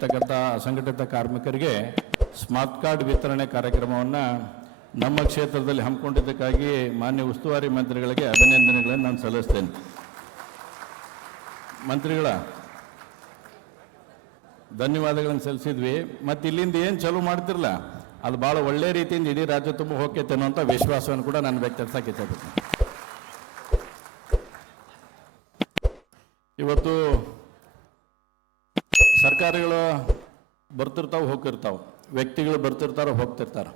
ಇರ್ತಕ್ಕಂಥ ಅಸಂಘಟಿತ ಕಾರ್ಮಿಕರಿಗೆ ಸ್ಮಾರ್ಟ್ ಕಾರ್ಡ್ ವಿತರಣೆ ಕಾರ್ಯಕ್ರಮವನ್ನು ನಮ್ಮ ಕ್ಷೇತ್ರದಲ್ಲಿ ಹಮ್ಮಿಕೊಂಡಿದ್ದಕ್ಕಾಗಿ ಮಾನ್ಯ ಉಸ್ತುವಾರಿ ಮಂತ್ರಿಗಳಿಗೆ ಅಭಿನಂದನೆಗಳನ್ನು ನಾನು ಸಲ್ಲಿಸ್ತೇನೆ. ಮಂತ್ರಿಗಳ, ಧನ್ಯವಾದಗಳನ್ನು ಸಲ್ಲಿಸಿದ್ವಿ. ಮತ್ತು ಇಲ್ಲಿಂದ ಏನು ಚಾಲೂ ಮಾಡ್ತಿರಲ್ಲ ಅದು ಭಾಳ ಒಳ್ಳೆ ರೀತಿಯಿಂದ ಇಡೀ ರಾಜ್ಯ ತುಂಬ ಹೋಗ್ತೈತೆ ಅನ್ನೋಂಥ ವಿಶ್ವಾಸವನ್ನು ಕೂಡ ನಾನು ವ್ಯಕ್ತಪಡಿಸಕ್ಕೆ ಇವತ್ತು ಸರ್ಕಾರಗಳು ಬರ್ತಿರ್ತಾವೆ, ಹೋಗ್ತಿರ್ತಾವೆ. ವ್ಯಕ್ತಿಗಳು ಬರ್ತಿರ್ತಾರೆ, ಹೋಗ್ತಿರ್ತಾರೆ.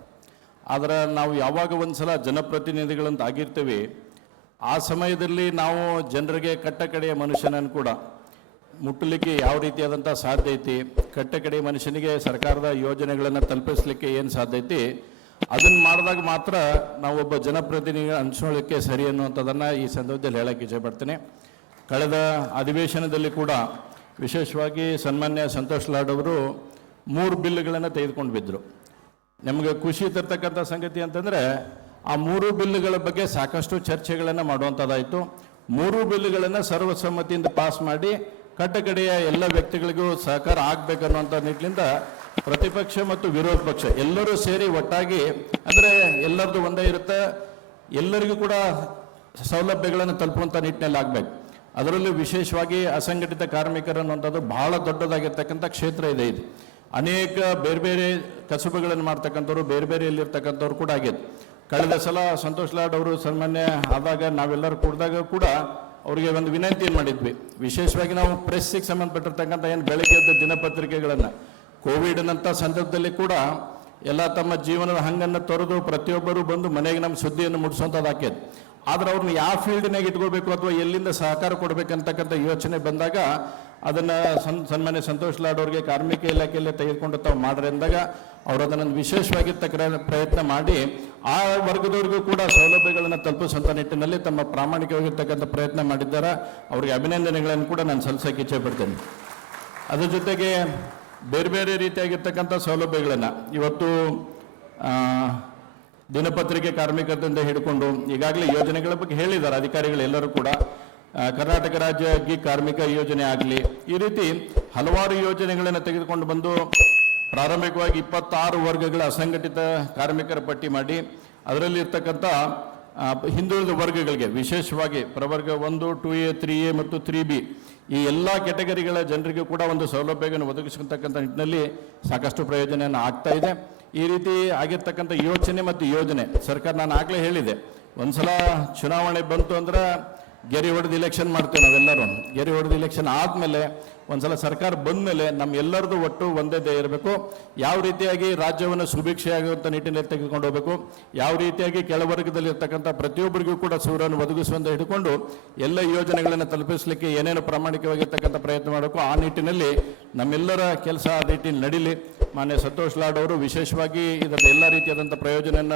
ಆದರೆ ನಾವು ಯಾವಾಗ ಒಂದು ಸಲ ಜನಪ್ರತಿನಿಧಿಗಳಂತ ಆಗಿರ್ತೀವಿ, ಆ ಸಮಯದಲ್ಲಿ ನಾವು ಜನರಿಗೆ ಕಟ್ಟ ಕಡೆಯ ಮನುಷ್ಯನನ್ನು ಕೂಡ ಮುಟ್ಟಲಿಕ್ಕೆ ಯಾವ ರೀತಿಯಾದಂಥ ಸಾಧ್ಯ ಐತಿ ಕಟ್ಟ ಕಡೆಯ ಮನುಷ್ಯನಿಗೆ ಸರ್ಕಾರದ ಯೋಜನೆಗಳನ್ನು ತಲುಪಿಸ್ಲಿಕ್ಕೆ ಏನು ಸಾಧ್ಯ ಐತಿ ಅದನ್ನು ಮಾಡಿದಾಗ ಮಾತ್ರ ನಾವು ಒಬ್ಬ ಜನಪ್ರತಿನಿಧಿ ಅನ್ಸ್ಕೊಳ್ಳಿಕ್ಕೆ ಸರಿ ಅನ್ನುವಂಥದ್ದನ್ನು ಈ ಸಂದರ್ಭದಲ್ಲಿ ಹೇಳಕ್ಕೆ ಇಚ್ಛೆಪಡ್ತೀನಿ ಕಳೆದ ಅಧಿವೇಶನದಲ್ಲಿ ಕೂಡ ವಿಶೇಷವಾಗಿ ಸನ್ಮಾನ್ಯ ಸಂತೋಷ್ ಲಾಡ್ ಅವರು ಮೂರು ಬಿಲ್ಗಳನ್ನು ತೆಗೆದುಕೊಂಡು ಬಿದ್ದರು ನಮಗೆ ಖುಷಿ ತರ್ತಕ್ಕಂಥ ಸಂಗತಿ ಅಂತಂದರೆ ಆ ಮೂರು ಬಿಲ್ಗಳ ಬಗ್ಗೆ ಸಾಕಷ್ಟು ಚರ್ಚೆಗಳನ್ನು ಮಾಡುವಂಥದ್ದಾಯಿತು. ಮೂರು ಬಿಲ್ಗಳನ್ನು ಸರ್ವಸಮ್ಮತಿಯಿಂದ ಪಾಸ್ ಮಾಡಿ ಕಟ್ಟಕಡೆಯ ಎಲ್ಲ ವ್ಯಕ್ತಿಗಳಿಗೂ ಸಹಕಾರ ಆಗಬೇಕನ್ನುವಂಥ ನಿಟ್ಟಿನಿಂದ ಪ್ರತಿಪಕ್ಷ ಮತ್ತು ವಿರೋಧ ಪಕ್ಷ ಎಲ್ಲರೂ ಸೇರಿ ಒಟ್ಟಾಗಿ, ಅಂದರೆ ಎಲ್ಲರದ್ದು ಒಂದೇ ಇರುತ್ತೆ. ಎಲ್ಲರಿಗೂ ಕೂಡ ಸೌಲಭ್ಯಗಳನ್ನು ತಲುಪುವಂಥ ನಿಟ್ಟಿನಲ್ಲಿ ಆಗಬೇಕು. ಅದರಲ್ಲೂ ವಿಶೇಷವಾಗಿ ಅಸಂಘಟಿತ ಕಾರ್ಮಿಕರು ಅನ್ನುವಂಥದ್ದು ಬಹಳ ದೊಡ್ಡದಾಗಿರ್ತಕ್ಕಂಥ ಕ್ಷೇತ್ರ ಇದೆ ಇದು. ಅನೇಕ ಬೇರೆ ಬೇರೆ ಕಸುಬುಗಳನ್ನು ಮಾಡ್ತಕ್ಕಂಥವ್ರು ಬೇರೆ ಬೇರೆ ಎಲ್ಲಿರ್ತಕ್ಕಂಥವ್ರು ಕೂಡ ಆಗಿದೆ ಕಳೆದ ಸಲ ಸಂತೋಷ್ ಲಾಡ್ ಅವರು ಸನ್ಮಾನ್ಯ ಆದಾಗ ನಾವೆಲ್ಲರೂ ಕೂಡಿದಾಗ ಕೂಡ ಅವರಿಗೆ ಒಂದು ವಿನಂತಿಯನ್ನು ಮಾಡಿದ್ವಿ. ವಿಶೇಷವಾಗಿ ನಾವು ಪ್ರೆಸ್ಸಿಗೆ ಸಂಬಂಧಪಟ್ಟಿರ್ತಕ್ಕಂಥ ಏನು ಬೆಳಗ್ಗೆ ಎದ್ದ ದಿನಪತ್ರಿಕೆಗಳನ್ನು, ಕೋವಿಡ್ನಂಥ ಸಂದರ್ಭದಲ್ಲಿ ಕೂಡ ಎಲ್ಲ ತಮ್ಮ ಜೀವನದ ಹಂಗನ್ನು ತೊರೆದು ಪ್ರತಿಯೊಬ್ಬರು ಬಂದು ಮನೆಗೆ ನಮ್ಮ ಸುದ್ದಿಯನ್ನು ಮುಟ್ಟಿಸುವಂಥದ್ದು ಹಾಕಿದ್ ಆದ್ರೆ ಅವ್ರನ್ನ ಯಾವ ಫೀಲ್ಡ್ನಾಗ ಇಟ್ಕೊಳ್ಬೇಕು ಅಥವಾ ಎಲ್ಲಿಂದ ಸಹಕಾರ ಕೊಡಬೇಕಂತಕ್ಕಂಥ ಯೋಚನೆ ಬಂದಾಗ ಅದನ್ನು ಸನ್, ಸನ್ಮಾನ್ಯ ಸಂತೋಷ್ ಲಾಡ್ ಅವರಿಗೆ ಕಾರ್ಮಿಕ ಇಲಾಖೆಯಲ್ಲೇ ತೆಗೆದುಕೊಂಡು ತಾವು ಮಾಡ್ರಿ ಅಂದಾಗ ಅವರು ಅದನ್ನು ವಿಶೇಷವಾಗಿರ್ತಕ್ಕ ಪ್ರಯತ್ನ ಮಾಡಿ ಆ ವರ್ಗದವರಿಗೂ ಕೂಡ ಸೌಲಭ್ಯಗಳನ್ನು ತಲುಪಿಸುವಂಥ ನಿಟ್ಟಿನಲ್ಲಿ ತಮ್ಮ ಪ್ರಾಮಾಣಿಕವಾಗಿರ್ತಕ್ಕಂಥ ಪ್ರಯತ್ನ ಮಾಡಿದ್ದಾರೆ. ಅವರಿಗೆ ಅಭಿನಂದನೆಗಳನ್ನು ಕೂಡ ನಾನು ಸಲ್ಲಿಸೋಕೆ ಇಚ್ಛೆ ಪಡ್ತೇನೆ. ಅದ್ರ ಜೊತೆಗೆ ಬೇರೆ ಬೇರೆ ರೀತಿಯಾಗಿರ್ತಕ್ಕಂಥ ಸೌಲಭ್ಯಗಳನ್ನು ಇವತ್ತು ದಿನಪತ್ರಿಕೆ ಕಾರ್ಮಿಕರಿಂದ ಹಿಡ್ಕೊಂಡು ಈಗಾಗಲೇ ಯೋಜನೆಗಳ ಬಗ್ಗೆ ಹೇಳಿದ್ದಾರೆ ಅಧಿಕಾರಿಗಳು ಎಲ್ಲರೂ ಕೂಡ. ಕರ್ನಾಟಕ ರಾಜ್ಯ ಅಗ್ಗಿ ಕಾರ್ಮಿಕ ಯೋಜನೆ ಆಗಲಿ ಈ ರೀತಿ ಹಲವಾರು ಯೋಜನೆಗಳನ್ನು ತೆಗೆದುಕೊಂಡು ಬಂದು ಪ್ರಾರಂಭಿಕವಾಗಿ ಇಪ್ಪತ್ತಾರು ವರ್ಗಗಳ ಅಸಂಘಟಿತ ಕಾರ್ಮಿಕರ ಪಟ್ಟಿ ಮಾಡಿ ಅದರಲ್ಲಿ ಇರ್ತಕ್ಕಂಥ ಆ, ಹಿಂದುಳಿದ ವರ್ಗಗಳಿಗೆ, ವಿಶೇಷವಾಗಿ ಪ್ರವರ್ಗ ಒಂದು ಟು ಎ ತ್ರೀ ಎ ಮತ್ತು ತ್ರೀ ಬಿ ಈ ಎಲ್ಲ ಕೆಟಗರಿಗಳ ಜನರಿಗೂ ಕೂಡ ಒಂದು ಸೌಲಭ್ಯವನ್ನು ಒದಗಿಸತಕ್ಕಂಥ ನಿಟ್ಟಿನಲ್ಲಿ ಸಾಕಷ್ಟು ಪ್ರಯೋಜನ ಆಗ್ತಾ ಇದೆ. ಈ ರೀತಿ ಆಗಿರ್ತಕ್ಕಂಥ ಯೋಚನೆ ಮತ್ತು ಯೋಜನೆ ಸರ್ಕಾರ ನಾನು ಆಗಲೇ ಹೇಳಿದೆ. ಒಂದು ಸಲ ಚುನಾವಣೆ ಬಂತು ಅಂದ್ರೆ ಗೆರೆ ಹೊಡೆದು ಇಲೆಕ್ಷನ್ ಮಾಡ್ತೇವೆ ನಾವೆಲ್ಲರೂ. ಗೆರೆ ಹೊಡೆದು ಇಲೆಕ್ಷನ್ ಆದಮೇಲೆ ಒಂದ್ಸಲ ಸರ್ಕಾರ ಬಂದಮೇಲೆ ನಮ್ಮ ಎಲ್ಲರದು ಒಟ್ಟು ಒಂದೇ ಇರಬೇಕು. ಯಾವ ರೀತಿಯಾಗಿ ರಾಜ್ಯವನ್ನು ಸುಭಿಕ್ಷೆಯಾಗುವಂಥ ನಿಟ್ಟಿನಲ್ಲಿ ತೆಗೆದುಕೊಂಡು ಹೋಗಬೇಕು. ಯಾವ ರೀತಿಯಾಗಿ ಕೆಳವರ್ಗದಲ್ಲಿ ಇರ್ತಕ್ಕಂಥ ಪ್ರತಿಯೊಬ್ಬರಿಗೂ ಕೂಡ ಸೂರನ್ನು ಒದಗಿಸುವಂತ ಹಿಡ್ಕೊಂಡು ಎಲ್ಲ ಯೋಜನೆಗಳನ್ನು ತಲುಪಿಸಲಿಕ್ಕೆ ಏನೇನು ಪ್ರಾಮಾಣಿಕವಾಗಿರ್ತಕ್ಕಂಥ ಪ್ರಯತ್ನ ಮಾಡಬೇಕು, ಆ ನಿಟ್ಟಿನಲ್ಲಿ ನಮ್ಮೆಲ್ಲರ ಕೆಲಸ ಆ ನಿಟ್ಟಿನಲ್ಲಿ ನಡೀಲಿ. ಮಾನ್ಯ ಸಂತೋಷ್ ಲಾಡ್ ಅವರು ವಿಶೇಷವಾಗಿ ಇದರ ಎಲ್ಲ ರೀತಿಯಾದಂಥ ಪ್ರಯೋಜನ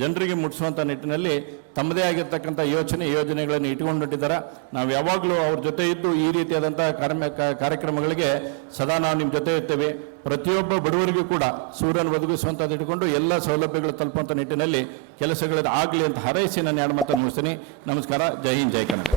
ಜನರಿಗೆ ಮುಟ್ಟಿಸುವಂಥ ನಿಟ್ಟಿನಲ್ಲಿ ತಮ್ಮದೇ ಆಗಿರ್ತಕ್ಕಂಥ ಯೋಚನೆ, ಯೋಜನೆಗಳನ್ನು ಇಟ್ಕೊಂಡಿಟ್ಟಿದ್ದಾರೆ ನಾವು ಯಾವಾಗಲೂ ಅವ್ರ ಜೊತೆ ಇದ್ದು ಈ ರೀತಿಯಾದಂಥ ಕಾರ್ಯ ಕಾರ್ಯಕ್ರಮಗಳಿಗೆ ಸದಾ ನಾವು ನಿಮ್ಮ ಜೊತೆ ಇರ್ತೇವೆ. ಪ್ರತಿಯೊಬ್ಬ ಬಡವರಿಗೂ ಕೂಡ ಸೂರ್ಯನ ಒದಗಿಸುವಂಥದ್ದು ಇಟ್ಕೊಂಡು ಎಲ್ಲ ಸೌಲಭ್ಯಗಳು ತಲುಪುವಂಥ ನಿಟ್ಟಿನಲ್ಲಿ ಕೆಲಸಗಳು ಆಗಲಿ ಅಂತ ಹಾರೈಸಿ ನಾನು ಎರಡು ಮಾತನ್ನು ಮುಗಿಸ್ತೀನಿ. ನಮಸ್ಕಾರ. ಜೈ ಹಿಂದ್, ಜೈ ಕನ್ನಡ.